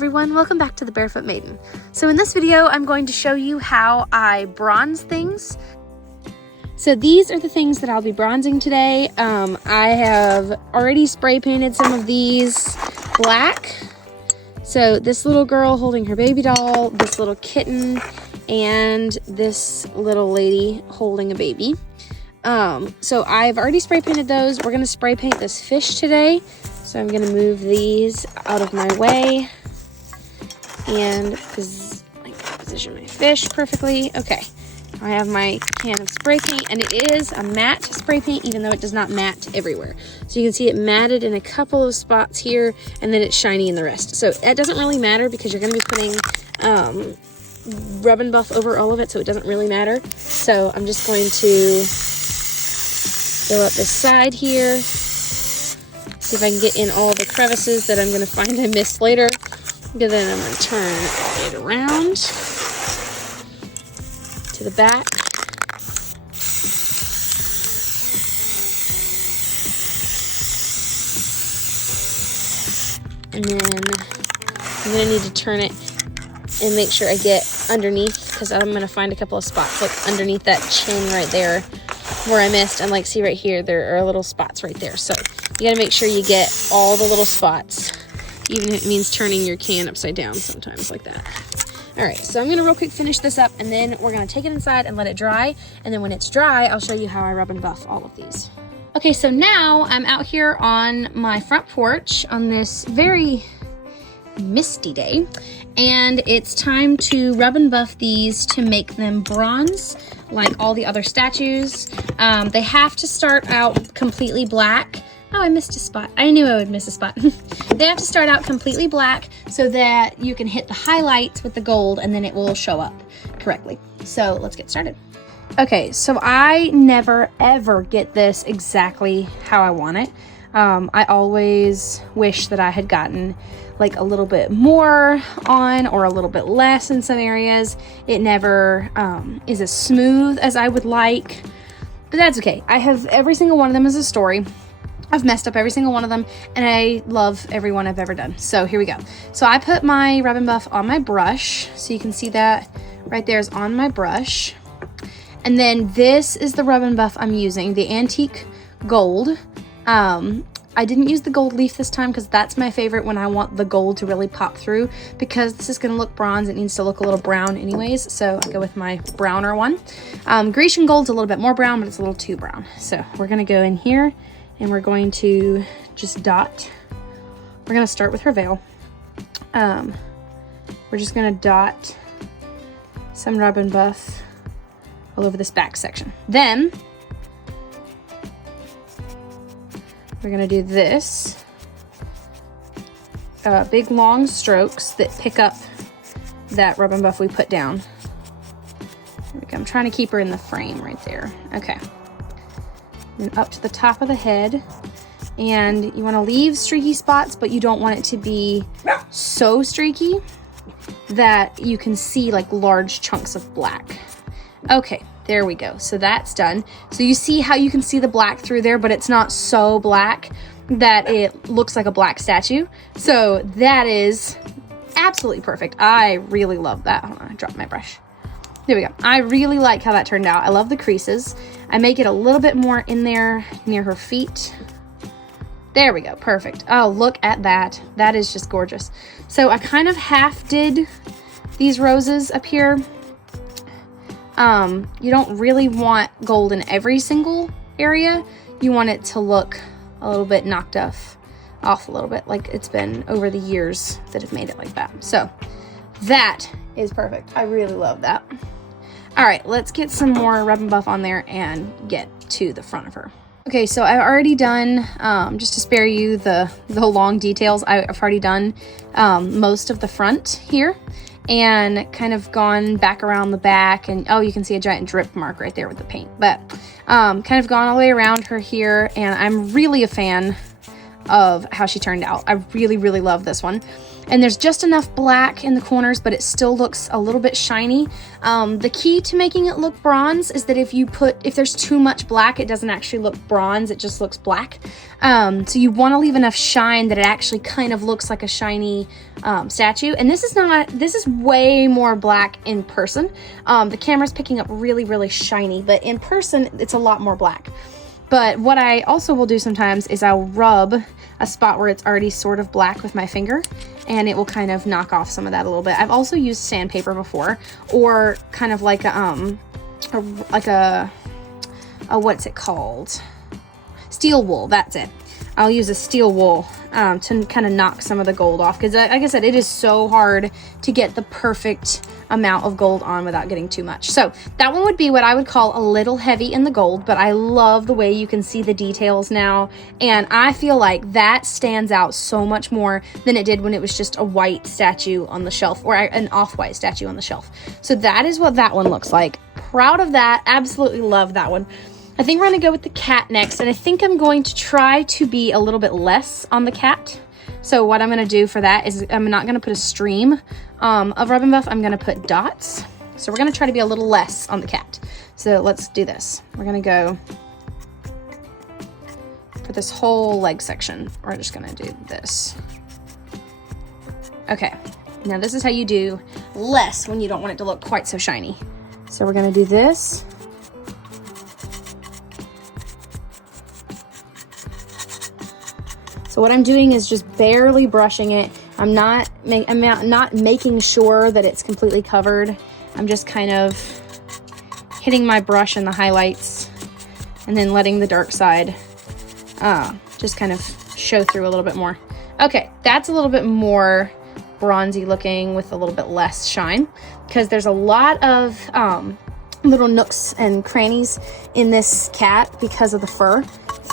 everyone, welcome back to the Barefoot Maiden. So in this video, I'm going to show you how I bronze things. So these are the things that I'll be bronzing today. I have already spray painted some of these black. So this little girl holding her baby doll, this little kitten, and this little lady holding a baby. So I've already spray painted those. We're gonna spray paint this fish today. So I'm gonna move these out of my way and position my fish perfectly. Okay, I have my can of spray paint, and it is a matte spray paint, even though it does not matte everywhere. So you can see it matted in a couple of spots here, and then it's shiny in the rest. So that doesn't really matter because you're gonna be putting rub and buff over all of it, so it doesn't really matter. So I'm just going to go up this side here, see if I can get in all the crevices that I'm going to find I missed later. And then I'm going to turn it around to the back. And then I'm going to need to turn it and make sure I get underneath, because I'm going to find a couple of spots like underneath that chin right there where I missed. And like, see right here, there are little spots right there. So you got to make sure you get all the little spots, even if it means turning your can upside down sometimes like that. All right, so I'm going to real quick finish this up, and then we're going to take it inside and let it dry. And then when it's dry, I'll show you how I rub and buff all of these. Okay, so now I'm out here on my front porch on this very misty day, and it's time to rub and buff these to make them bronze like all the other statues. They have to start out completely black. Oh, I missed a spot. I knew I would miss a spot. They have to start out completely black so that you can hit the highlights with the gold, and then it will show up correctly. So let's get started. Okay, so I never ever get this exactly how I want it. I always wish that I had gotten like a little bit more on or a little bit less in some areas. It never is as smooth as I would like, but that's okay. I have every single one of them as a story. I've messed up every single one of them, and I love every one I've ever done. So here we go. So I put my rub and buff on my brush, so you can see that right there is on my brush. And then this is the rub and buff I'm using, the antique gold. I didn't use the gold leaf this time because that's my favorite when I want the gold to really pop through. Because this is going to look bronze, it needs to look a little brown anyways, so I go with my browner one. Grecian gold's a little bit more brown, but it's a little too brown. So we're going to go in here, and we're going to just dot. We're going to start with her veil. We're just going to dot some rub and buff all over this back section. Then we're gonna do this, big long strokes that pick up that rub and buff we put down. There we go. I'm trying to keep her in the frame right there. Okay. And up to the top of the head. And you wanna leave streaky spots, but you don't want it to be so streaky that you can see like large chunks of black. Okay, there we go. So that's done. So you see how you can see the black through there, but it's not so black that it looks like a black statue. So that is absolutely perfect. I really love that. Hold on, I dropped my brush. There we go. I really like how that turned out. I love the creases. I make it a little bit more in there near her feet. There we go. Perfect. Oh, look at that. That is just gorgeous. So I kind of half did these roses up here. You don't really want gold in every single area. You want it to look a little bit knocked off a little bit, like it's been over the years that have made it like that. So that is perfect. I really love that. All right, let's get some more rub and buff on there and get to the front of her. Okay, so I've already done, just to spare you the long details, I've already done most of the front here. And kind of gone back around the back, and oh, you can see a giant drip mark right there with the paint, but kind of gone all the way around her here, and I'm really a fan of how she turned out. I really love this one. And there's just enough black in the corners, but it still looks a little bit shiny. The key to making it look bronze is that if there's too much black, it doesn't actually look bronze, it just looks black. So you want to leave enough shine that it actually kind of looks like a shiny statue. And this is way more black in person. The camera's picking up really, really shiny, but in person, it's a lot more black. But what I also will do sometimes is I'll rub a spot where it's already sort of black with my finger, and it will kind of knock off some of that a little bit. I've also used sandpaper before, or kind of like a what's it called? Steel wool, that's it. I'll use a steel wool to kind of knock some of the gold off, because like I said, it is so hard to get the perfect amount of gold on without getting too much. So that one would be what I would call a little heavy in the gold, but I love the way you can see the details now, and I feel like that stands out so much more than it did when it was just a white statue on the shelf, or an off-white statue on the shelf. So that is what that one looks like. Proud of that, absolutely love that one. I think we're gonna go with the cat next, and I think I'm going to try to be a little bit less on the cat. So what I'm gonna do for that is I'm not gonna put a stream of Rub and Buff, I'm gonna put dots. So we're gonna try to be a little less on the cat. So let's do this. We're gonna go for this whole leg section. We're just gonna do this. Okay, now this is how you do less when you don't want it to look quite so shiny. So we're gonna do this. So what I'm doing is just barely brushing it. I'm not making sure that it's completely covered. I'm just kind of hitting my brush in the highlights and then letting the dark side just kind of show through a little bit more. Okay, that's a little bit more bronzy looking with a little bit less shine, because there's a lot of little nooks and crannies in this cat because of the fur,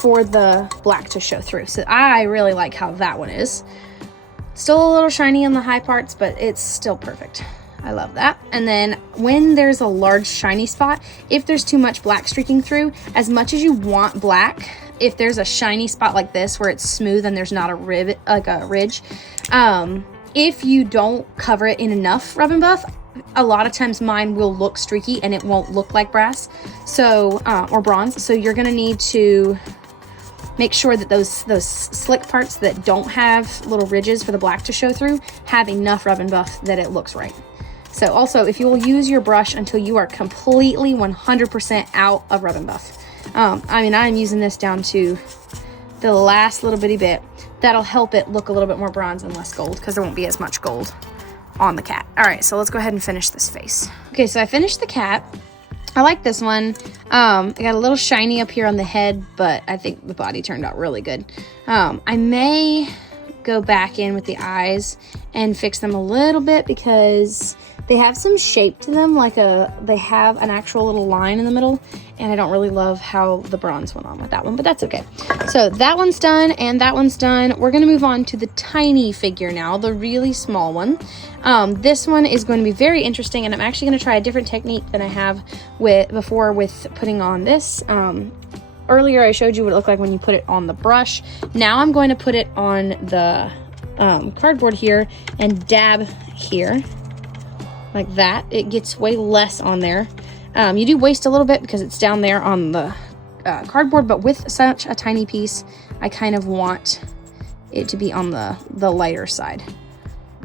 for the black to show through. So I really like how that one is. Still a little shiny on the high parts, but it's still perfect. I love that. And then when there's a large shiny spot, if there's too much black streaking through, as much as you want black, if there's a shiny spot like this where it's smooth and there's not a rivet, like a ridge, if you don't cover it in enough Rub and Buff, a lot of times mine will look streaky and it won't look like brass, so or bronze. So you're gonna need to make sure that those slick parts that don't have little ridges for the black to show through have enough Rub and Buff that it looks right. So also, if you will use your brush until you are completely 100% out of Rub and Buff. I mean, I'm using this down to the last little bitty bit. That'll help it look a little bit more bronze and less gold, because there won't be as much gold on the cat. All right, so let's go ahead and finish this face. Okay, so I finished the cat. I like this one. I got a little shiny up here on the head, but I think the body turned out really good. I may go back in with the eyes and fix them a little bit, because they have some shape to them, like they have an actual little line in the middle, and I don't really love how the bronze went on with that one, but that's okay. So that one's done, and that one's done. We're gonna move on to the tiny figure now, the really small one. This one is going to be very interesting, and I'm actually gonna try a different technique than I have before with putting on this. Earlier I showed you what it looked like when you put it on the brush. Now I'm going to put it on the cardboard here and dab here like that. It gets way less on there. You do waste a little bit because it's down there on the cardboard, but with such a tiny piece, I kind of want it to be on the lighter side.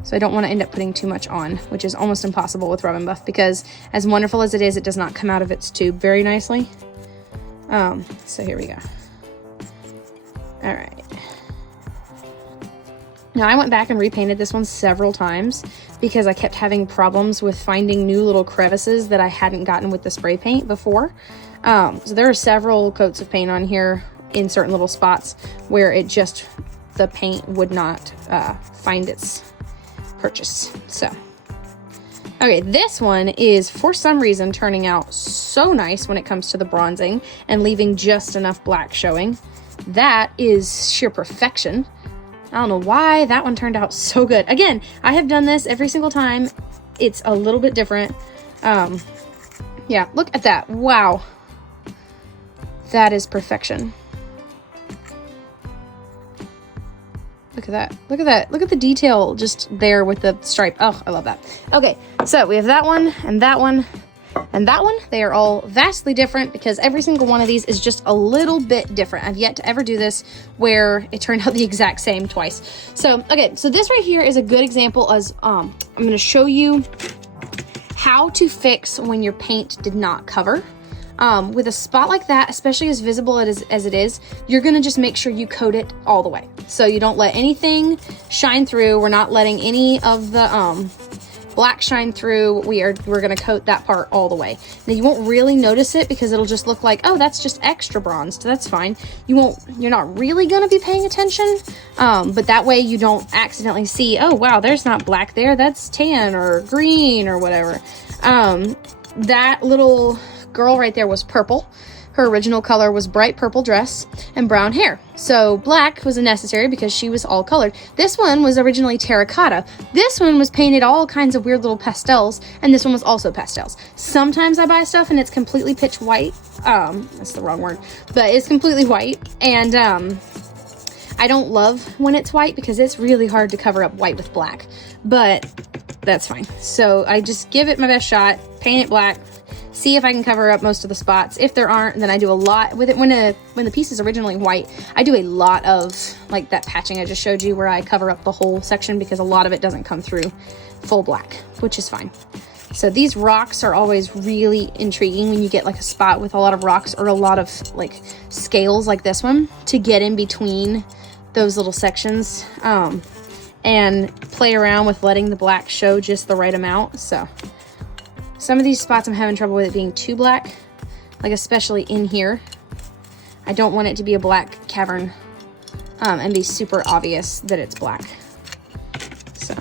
So I don't want to end up putting too much on, which is almost impossible with Rub and Buff, because as wonderful as it is, it does not come out of its tube very nicely. So here we go. All right. Now I went back and repainted this one several times because I kept having problems with finding new little crevices that I hadn't gotten with the spray paint before. So there are several coats of paint on here in certain little spots where the paint would not find its purchase. So, okay, this one is for some reason turning out so nice when it comes to the bronzing and leaving just enough black showing. That is sheer perfection. I don't know why that one turned out so good. Again, I have done this every single time. It's a little bit different. Yeah, look at that. Wow. That is perfection. Look at that. Look at that. Look at the detail just there with the stripe. Oh, I love that. Okay, so we have that one and that one and that one. They are all vastly different because every single one of these is just a little bit different. I've yet to ever do this where it turned out the exact same twice. So, okay, so this right here is a good example as I'm going to show you how to fix when your paint did not cover. With a spot like that, especially as visible as it is, you're gonna just make sure you coat it all the way. So you don't let anything shine through. We're not letting any of the black shine through. We're gonna coat that part all the way. Now you won't really notice it because it'll just look like, oh, that's just extra bronzed. That's fine. You're not really gonna be paying attention, but that way you don't accidentally see, oh wow, there's not black there. That's tan or green or whatever. That little girl right there was purple. Her original color was bright purple dress and brown hair. So black was necessary because she was all colored. This one was originally terracotta. This one was painted all kinds of weird little pastels, and this one was also pastels. Sometimes I buy stuff and it's completely pitch white. That's the wrong word, but it's completely white. And I don't love when it's white because it's really hard to cover up white with black, but that's fine. So I just give it my best shot, paint it black, see if I can cover up most of the spots. If there aren't, then I do a lot with it. When the piece is originally white, I do a lot of like that patching I just showed you where I cover up the whole section because a lot of it doesn't come through full black, which is fine. So these rocks are always really intriguing when you get like a spot with a lot of rocks or a lot of like scales like this one, to get in between those little sections and play around with letting the black show just the right amount. So some of these spots I'm having trouble with it being too black, like especially in here. I don't want it to be a black cavern and be super obvious that it's black. So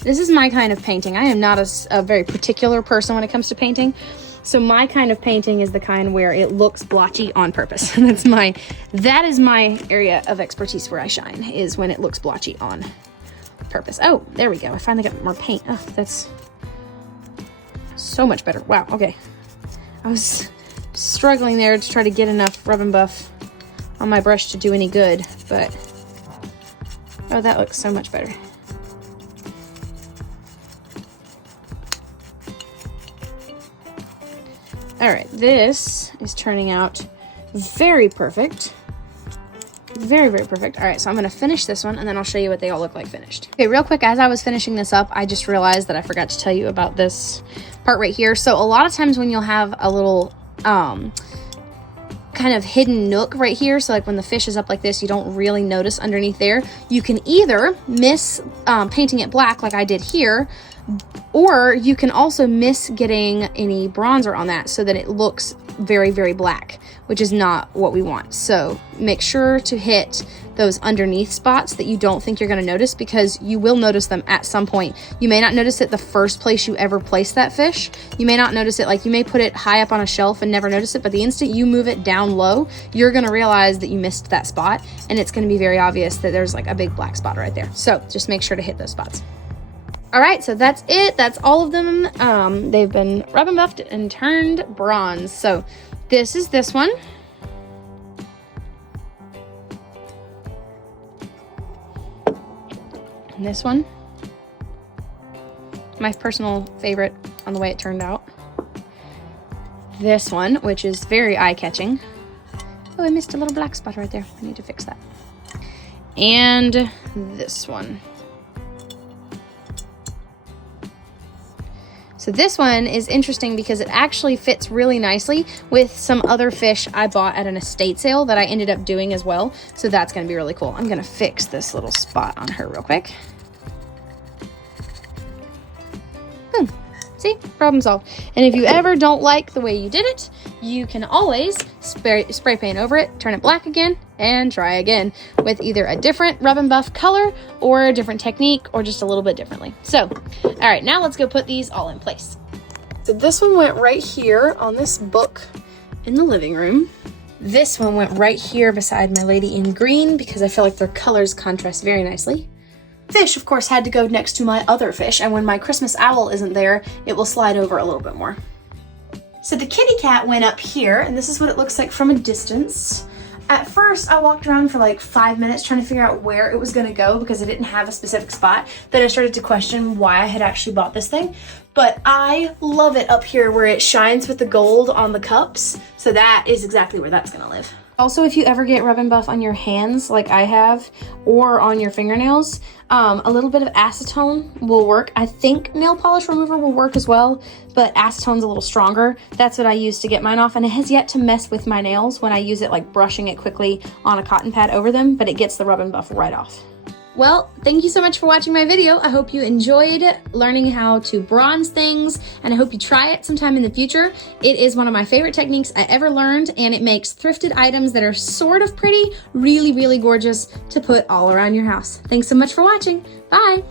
this is my kind of painting. I am not a very particular person when it comes to painting. So my kind of painting is the kind where it looks blotchy on purpose. That is my area of expertise where I shine, is when it looks blotchy on purpose. Oh, there we go. I finally got more paint. Oh, that's so much better. Wow, okay. I was struggling there to try to get enough Rub and Buff on my brush to do any good, but oh, that looks so much better. All right, this is turning out very perfect. Very, very perfect. All right, so I'm gonna finish this one and then I'll show you what they all look like finished. Okay, real quick, as I was finishing this up, I just realized that I forgot to tell you about this part right here. So a lot of times when you'll have a little kind of hidden nook right here, so like when the fish is up like this, you don't really notice underneath there, you can either miss painting it black like I did here, or you can also miss getting any bronzer on that so that it looks very, very black, which is not what we want. So make sure to hit those underneath spots that you don't think you're going to notice, because you will notice them at some point. You may not notice it the first place you ever place that fish. You may not notice it, like you may put it high up on a shelf and never notice it, but the instant you move it down low, you're going to realize that you missed that spot, and it's going to be very obvious that there's like a big black spot right there. So just make sure to hit those spots. All right, so that's it. That's all of them. They've been rub and buffed and turned bronze. So this is this one. And this one. My personal favorite on the way it turned out. This one, which is very eye-catching. Oh, I missed a little black spot right there. I need to fix that. And this one. So this one is interesting because it actually fits really nicely with some other fish I bought at an estate sale that I ended up doing as well. So that's going to be really cool. I'm going to fix this little spot on her real quick. Boom. See? Problem solved. And if you ever don't like the way you did it, you can always spray paint over it, turn it black again, and try again with either a different rub and buff color or a different technique or just a little bit differently. So, all right, now let's go put these all in place. So this one went right here on this book in the living room. This one went right here beside my lady in green because I feel like their colors contrast very nicely. Fish, of course, had to go next to my other fish, and when my Christmas owl isn't there, it will slide over a little bit more. So the kitty cat went up here, and this is what it looks like from a distance. At first, I walked around for like 5 minutes trying to figure out where it was gonna go because it didn't have a specific spot. Then I started to question why I had actually bought this thing. But I love it up here where it shines with the gold on the cups. So that is exactly where that's gonna live. Also, if you ever get rub and buff on your hands like I have, or on your fingernails, a little bit of acetone will work. I think nail polish remover will work as well, but acetone's a little stronger. That's what I use to get mine off, and it has yet to mess with my nails when I use it, like brushing it quickly on a cotton pad over them, but it gets the rub and buff right off. Well, thank you so much for watching my video. I hope you enjoyed learning how to bronze things, and I hope you try it sometime in the future. It is one of my favorite techniques I ever learned, and it makes thrifted items that are sort of pretty really, really gorgeous to put all around your house. Thanks so much for watching. Bye.